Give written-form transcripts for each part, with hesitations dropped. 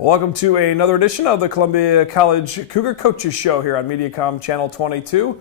Welcome to another edition of the Columbia College Cougar Coaches Show here on Mediacom Channel 22.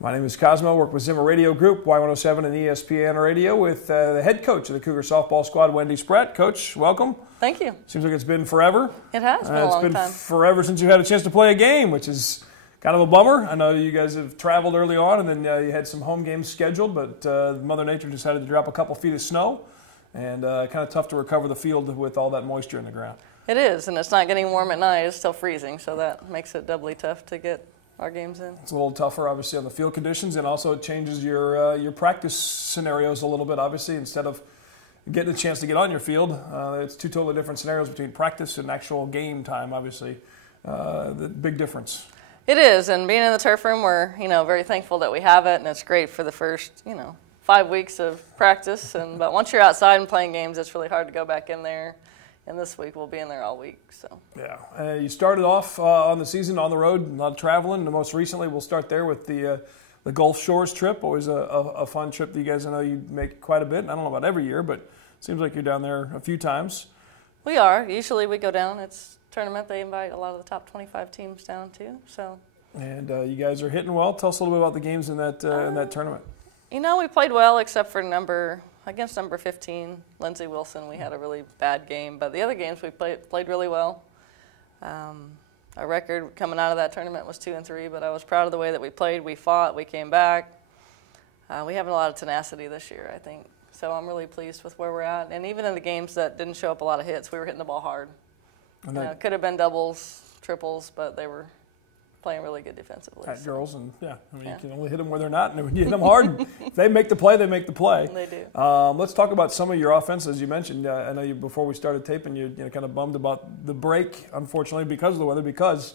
My name is Cosmo, work with Zimmer Radio Group, Y107 and ESPN Radio with the head coach of the Cougar softball squad, Wendy Spratt. Coach, welcome. Thank you. Seems like it's been forever. It has been a long time. It's been forever since you had a chance to play a game, which is kind of a bummer. I know you guys have traveled early on and then you had some home games scheduled, but Mother Nature decided to drop a couple feet of snow and kind of tough to recover the field with all that moisture in the ground. It is, and it's not getting warm at night. It's still freezing, so that makes it doubly tough to get our games in. It's a little tougher, obviously, on the field conditions, and also it changes your practice scenarios a little bit, obviously. Instead of getting a chance to get on your field, it's two totally different scenarios between practice and actual game time, obviously. The big difference. It is, and being in the turf room, we're very thankful that we have it, and it's great for the first 5 weeks of practice. But once you're outside and playing games, it's really hard to go back in there. And this week we'll be in there all week. So yeah, you started off on the season on the road, a lot of traveling. And most recently, we'll start there with the Gulf Shores trip. Always a fun trip that you guys, I know you make quite a bit. I don't know about every year, but it seems like you're down there a few times. We are. Usually we go down. It's a tournament. They invite a lot of the top 25 teams down too. So. And you guys are hitting well. Tell us a little bit about the games in that tournament. We played well except for against number 15, Lindsey Wilson. We had a really bad game, but the other games we played really well. Our record coming out of that tournament was 2-3, but I was proud of the way that we played. We fought, we came back. We have a lot of tenacity this year, I think. So I'm really pleased with where we're at. And even in the games that didn't show up a lot of hits, we were hitting the ball hard. It could have been doubles, triples, but they were playing really good defensively. Girls, and you can only hit them where they're not, and when you hit them hard, if they make the play, they make the play. They do. Let's talk about some of your offenses. You mentioned, I know before we started taping, you kind of bummed about the break, unfortunately, because of the weather, because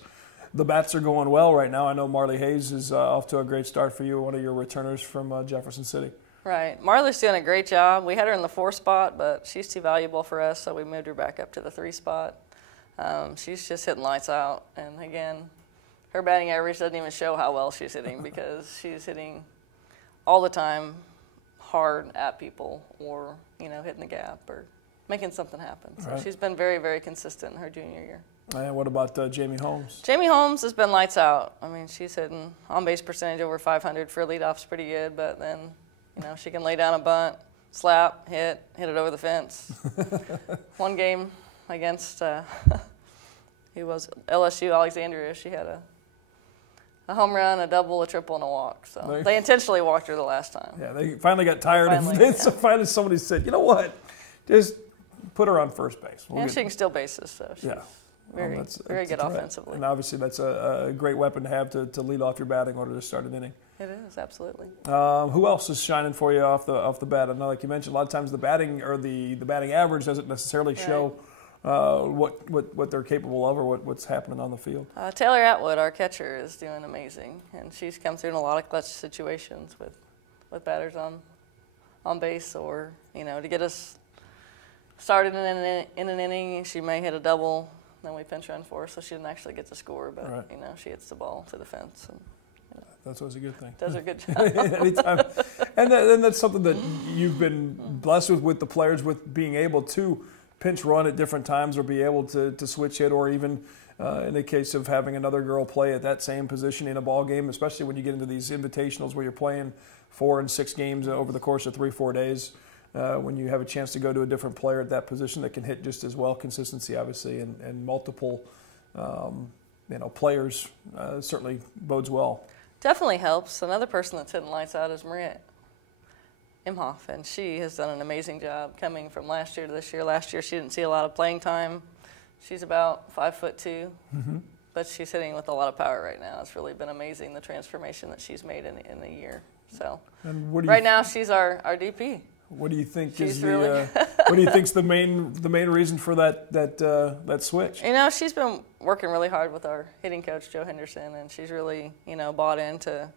the bats are going well right now. I know Marley Hayes is off to a great start for you, one of your returners from Jefferson City. Right. Marley's doing a great job. We had her in the 4 spot, but she's too valuable for us, so we moved her back up to the 3 spot. She's just hitting lights out, and again, her batting average doesn't even show how well she's hitting because she's hitting all the time hard at people or, hitting the gap or making something happen. So right. She's been very, very consistent in her junior year. And what about Jamie Holmes? Jamie Holmes has been lights out. I mean, she's hitting on-base percentage over 500 for a leadoff's pretty good, but then, she can lay down a bunt, slap, hit it over the fence. One game against who was LSU, Alexandria, she had a home run, a double, a triple, and a walk. So they intentionally walked her the last time. Yeah, they finally got tired of it. So finally somebody said, you know what, just put her on first base. She can steal bases, so she's very good offensively. And obviously that's a great weapon to have to lead off your batting order to start an inning. It is, absolutely. Who else is shining for you off the bat? I know, like you mentioned, a lot of times the batting or the batting average doesn't necessarily show what they're capable of or what's happening on the field. Taylor Atwood, our catcher, is doing amazing, and she's come through in a lot of clutch situations with batters on base, or to get us started in an inning. She may hit a double, then we pinch run for her, so she didn't actually get to score, but right. She hits the ball to the fence. And, that's always a good thing. Does a good job. Anytime, and that's something that you've been blessed with the players, with being able to pinch run at different times or be able to switch hit, or even in the case of having another girl play at that same position in a ball game, especially when you get into these invitationals where you're playing 4 and 6 games over the course of 3-4 days, when you have a chance to go to a different player at that position that can hit just as well. Consistency, obviously, and multiple players certainly bodes well. Definitely helps. Another person that's hitting lights out is Maria Imhoff, and she has done an amazing job coming from last year to this year. Last year she didn't see a lot of playing time. She's about 5'2", but she's hitting with a lot of power right now. It's really been amazing, the transformation that she's made in a year. So right now she's our DP. What do you think what do you think's the main reason for that switch? She's been working really hard with our hitting coach Joe Henderson, and she's really bought into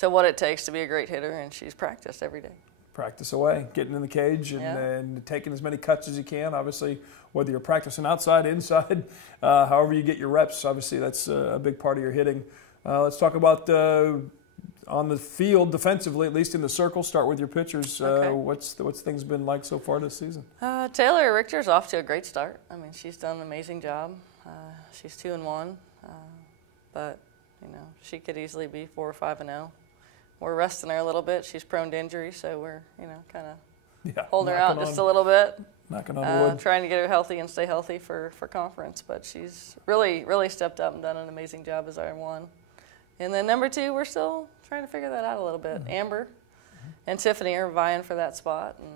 what it takes to be a great hitter, and she's practiced every day. Practice away, getting in the cage and taking as many cuts as you can. Obviously, whether you're practicing outside, inside, however you get your reps, obviously that's a big part of your hitting. Let's talk about on the field defensively, at least in the circle, start with your pitchers. Okay. What's things been like so far this season? Taylor Richter's off to a great start. I mean, she's done an amazing job. She's 2-1, but she could easily be 4 or 5-0. We're resting her a little bit. She's prone to injury, so we're kind of holding her out just a little bit. Knocking on wood. Trying to get her healthy and stay healthy for conference, but she's really stepped up and done an amazing job as our 1. And then number 2, we're still trying to figure that out a little bit. Amber and Tiffany are vying for that spot, and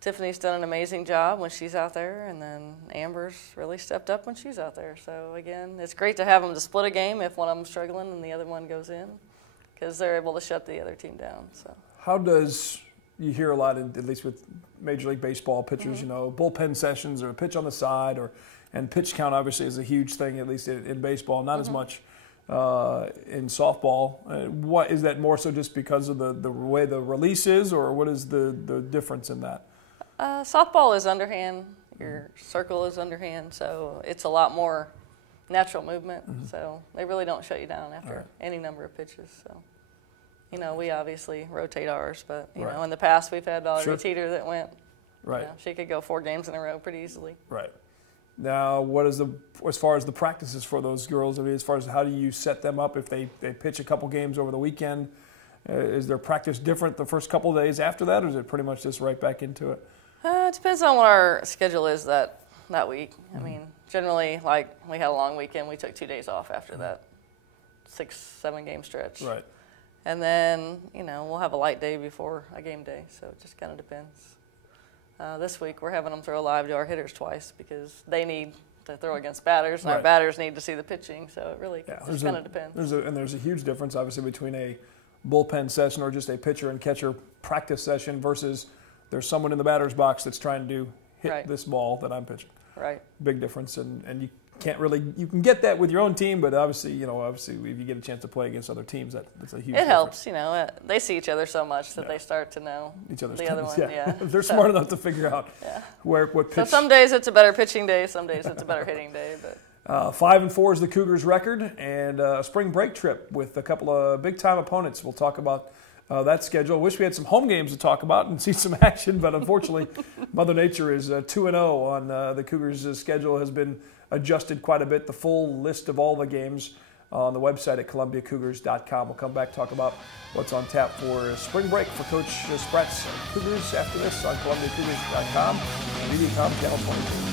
Tiffany's done an amazing job when she's out there, and then Amber's really stepped up when she's out there. So again, it's great to have them to split a game if one of them's struggling and the other one goes in, because they're able to shut the other team down. So how does you hear a lot, at least with Major League Baseball pitchers, bullpen sessions or a pitch on the side, and pitch count obviously is a huge thing, at least in baseball, not as much in softball. What is that more so just because of the way the release is, or what is the difference in that? Softball is underhand, your circle is underhand, so it's a lot more natural movement. So they really don't shut you down after any number of pitches. So. We obviously rotate ours, but, in the past we've had Valerie Teeter that went, she could go 4 games in a row pretty easily. Right. Now, what is as far as the practices for those girls, I mean, as far as how do you set them up if they pitch a couple games over the weekend? Is their practice different the first couple of days after that, or is it pretty much just right back into it? It depends on what our schedule is that week. I mean, generally, like, we had a long weekend, we took 2 days off after that 6-7 game stretch. Right. And then, we'll have a light day before a game day, so it just kind of depends. This week, we're having them throw live to our hitters twice because they need to throw against batters, and our batters need to see the pitching, so it really just kind of depends. There's a huge difference, obviously, between a bullpen session or just a pitcher and catcher practice session versus there's someone in the batter's box that's trying to hit this ball that I'm pitching. Right. Big difference, and you can't really, you can get that with your own team, but obviously if you get a chance to play against other teams, that's a huge difference. It helps, they see each other so much that they start to know each other's the teams. other one. Yeah. They're smart enough to figure out what pitch. So some days it's a better pitching day, some days it's a better hitting day. But 5-4 is the Cougars' record, and a spring break trip with a couple of big-time opponents. We'll talk about that schedule. I wish we had some home games to talk about and see some action, but unfortunately, Mother Nature is 2-0 on the Cougars' schedule. Has been adjusted quite a bit. The full list of all the games on the website at ColumbiaCougars.com. We'll come back, talk about what's on tap for spring break for Coach Spratt's Cougars after this on ColumbiaCougars.com and MediaCom Channel 22.